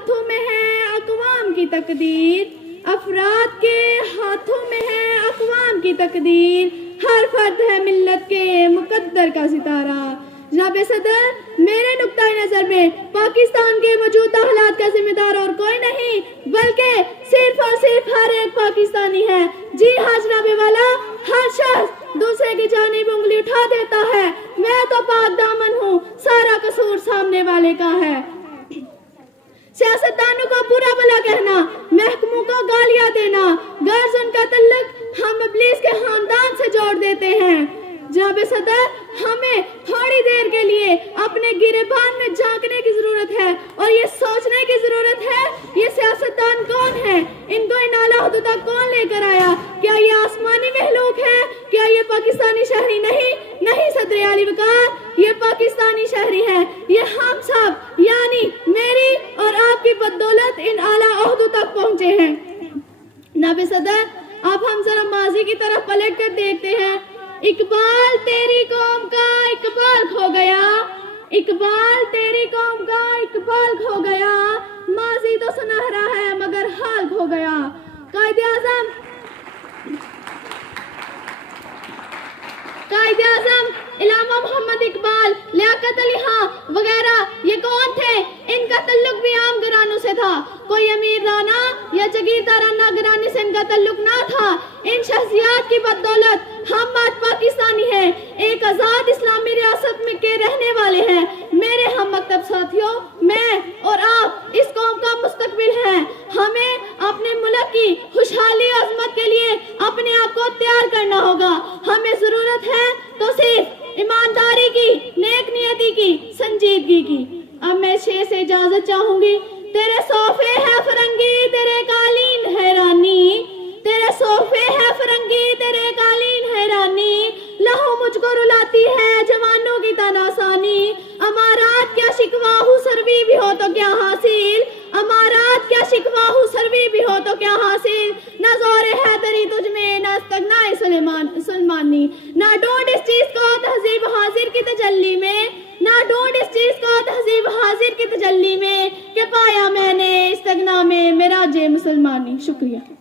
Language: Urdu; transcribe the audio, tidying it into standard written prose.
ہاتھوں میں ہے اقوام کی تقدیر، افراد کے ہاتھوں میں ہے اقوام کی تقدیر، ہر فرد ہے ملت کے مقدر کا ستارہ۔ جناب صدر، میرے نقطۂ نظر میں پاکستان کے موجودہ حالات کا ذمہ دار اور کوئی نہیں بلکہ صرف اور صرف ہر ایک پاکستانی ہے۔ جی ہاں جناب والا، ہر شخص دوسرے کی جانب انگلی اٹھا دیتا ہے۔ میں تو پاک دامن ہوں، سارا قصور سامنے والے کا ہے۔ سیاستدانوں کو برا بھلا کہنا، محکموں کو گالیاں دینا، غرض ان کا تعلق ہم ابلیس کے خاندان سے جوڑ دیتے ہیں۔ جناب صدر، ہمیں تھوڑی دیر کے لیے اپنے گریبان میں جھانکنے کی ضرورت ہے اور یہ سوچنے کی ضرورت ہے یہ سیاستدان کون ہے، ان کو ان اعلیٰ عہدوں تک کون لے کر آیا؟ کیا یہ آسمانی مخلوق ہے؟ کیا یہ پاکستانی شہری نہیں صدر اعلی وقار، یہ پاکستانی شہری ہے۔ یہ ہم سب یعنی میری اور آپ کی بدولت ان اعلیٰ عہدوں تک پہنچے ہیں۔ جناب صدر، اب ہم ذرا ماضی کی طرف پلٹ کر دیکھتے ہیں۔ اقبال تیری قوم کا اقبال کھو گیا، اقبال تیری قوم کا اقبال کھو گیا، ماضی تو سنہرا ہے مگر حال کھو گیا۔ قائد اعظم علامہ محمد اقبال، لیاقت علی خان وغیرہ یہ کون تھے؟ ان کا تعلق بھی عام گھرانوں سے تھا، کوئی امیر رانا یا جگیردارانہ گھرانے سے ان کا تعلق نہ تھا۔ ان شخصیات کی بدولت ہم آج پاکستانی ہیں، ایک آزاد اسلامی ریاست میں کے رہنے والے ہیں۔ میرے ہم مکتب ساتھیوں، میں اور آپ اس قوم کا مستقبل ہیں۔ ہمیں اپنے ملک کی خوشحالی عظمت کے لیے اپنے آپ کو تیار کرنا ہوگا۔ ہمیں ضرورت ہے تو صرف ایمانداری کی، نیک نیتی کی، سنجیدگی کی۔ اب میں شعر سے اجازت چاہوں گی۔ تیرے صوفے ہے فرنگی، تیرے قالین حیرانی، تیرے صوفے ہے فرنگی، تیرے قالین حیرانی، لہو مجھ کو رلاتی ہے جوانوں کی تن آسانی، امارات کیا شکوا ہو سروی بھی ہو تو کیا حاصل، امارات کیا شکوا ہو سروی بھی ہو تو کیا حاصل، نہ زور حیدری تجھ میں نہ استغنائے سلمانی، نہ ڈھونڈ اس چیز کو تہذیب حاضر کی تجلی میں، نہ ڈھونڈ اس چیز کو تہذیب حاضر کی تجلی میں، کہ پایا میں نے استغنا میں میراج مسلمانی۔ شکریہ۔